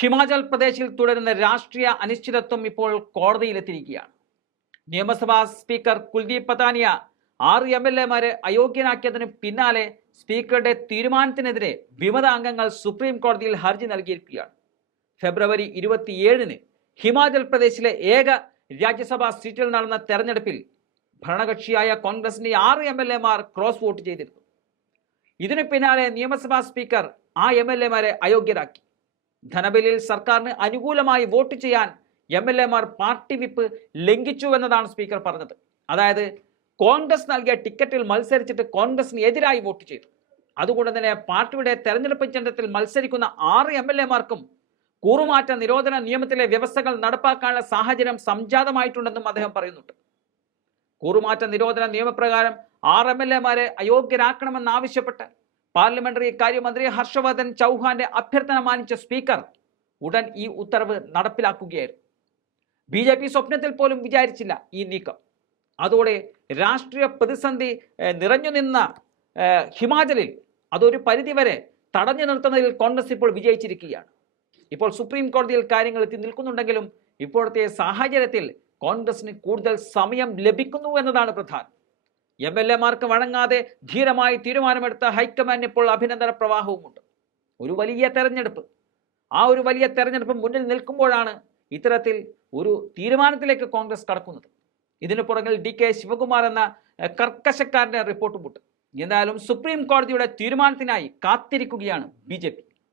ഹിമാചൽ പ്രദേശിൽ തുടരുന്ന രാഷ്ട്രീയ അനിശ്ചിതത്വം ഇപ്പോൾ കോടതിയിലെത്തിയിരിക്കുകയാണ്. നിയമസഭാ സ്പീക്കർ കുൽദീപ് പതാനിയ 6 MLA-മാരെ അയോഗ്യനാക്കിയതിന് പിന്നാലെ സ്പീക്കറുടെ തീരുമാനത്തിനെതിരെ വിമത അംഗങ്ങൾ സുപ്രീം കോടതിയിൽ ഹർജി നൽകിയിരിക്കുകയാണ്. ഫെബ്രുവരി 27-ന് ഹിമാചൽ പ്രദേശിലെ ഏക രാജ്യസഭാ സീറ്റിൽ നടന്ന തെരഞ്ഞെടുപ്പിൽ ഭരണകക്ഷിയായ കോൺഗ്രസിന്റെ 6 MLA-മാർ ക്രോസ് വോട്ട് ചെയ്തിരുന്നു. ഇതിനു പിന്നാലെ നിയമസഭാ സ്പീക്കർ ആ MLA-മാരെ അയോഗ്യരാക്കി. ധനബില്ലിൽ സർക്കാരിന് അനുകൂലമായി വോട്ട് ചെയ്യാൻ MLA-മാർ പാർട്ടി വിപ്പ് ലംഘിച്ചുവെന്നതാണ് സ്പീക്കർ പറഞ്ഞത്. അതായത് കോൺഗ്രസ് നൽകിയ ടിക്കറ്റിൽ മത്സരിച്ചിട്ട് കോൺഗ്രസിന് എതിരായി വോട്ട് ചെയ്തു. അതുകൊണ്ട് തന്നെ പാർട്ടിയുടെ തെരഞ്ഞെടുപ്പ് ചിഹ്നത്തിൽ മത്സരിക്കുന്ന 6 MLA-മാർക്കും കൂറുമാറ്റ നിരോധന നിയമത്തിലെ വ്യവസ്ഥകൾ നടപ്പാക്കാനുള്ള സാഹചര്യം സംജാതമായിട്ടുണ്ടെന്നും അദ്ദേഹം പറയുന്നുണ്ട്. കൂറുമാറ്റ നിരോധന നിയമപ്രകാരം 6 MLA-മാരെ അയോഗ്യരാക്കണമെന്നാവശ്യപ്പെട്ട് പാർലമെന്ററി കാര്യമന്ത്രി ഹർഷവർദ്ധൻ ചൗഹാന്റെ അഭ്യർത്ഥന മാനിച്ച സ്പീക്കർ ഉടൻ ഈ ഉത്തരവ് നടപ്പിലാക്കുകയായിരുന്നു. BJP സ്വപ്നത്തിൽ പോലും വിചാരിച്ചില്ല ഈ നീക്കം. അതോടെ രാഷ്ട്രീയ പ്രതിസന്ധി നിറഞ്ഞു നിന്ന ഹിമാചലിൽ അതൊരു പരിധിവരെ തടഞ്ഞു നിർത്തുന്നതിൽ കോൺഗ്രസ് ഇപ്പോൾ വിജയിച്ചിരിക്കുകയാണ്. ഇപ്പോൾ സുപ്രീം കോടതിയിൽ കാര്യങ്ങൾ എത്തി നിൽക്കുന്നുണ്ടെങ്കിലും ഇപ്പോഴത്തെ സാഹചര്യത്തിൽ കോൺഗ്രസിന് കൂടുതൽ സമയം ലഭിക്കുന്നു എന്നതാണ് പ്രധാനം. MLA-മാർക്ക് വഴങ്ങാതെ ധീരമായി തീരുമാനമെടുത്ത ഹൈക്കമാൻഡ് ഇപ്പോൾ അഭിനന്ദന പ്രവാഹവുമുണ്ട്. ഒരു വലിയ തെരഞ്ഞെടുപ്പ്, ആ ഒരു വലിയ തെരഞ്ഞെടുപ്പ് മുന്നിൽ നിൽക്കുമ്പോഴാണ് ഇത്തരത്തിൽ ഒരു തീരുമാനത്തിലേക്ക് കോൺഗ്രസ് കടക്കുന്നത്. ഇതിനു പുറകിൽ DK ശിവകുമാർ എന്ന കർക്കശക്കാരന്റെ റിപ്പോർട്ടുമുണ്ട്. എന്തായാലും സുപ്രീം കോടതിയുടെ തീരുമാനത്തിനായി കാത്തിരിക്കുകയാണ് BJP.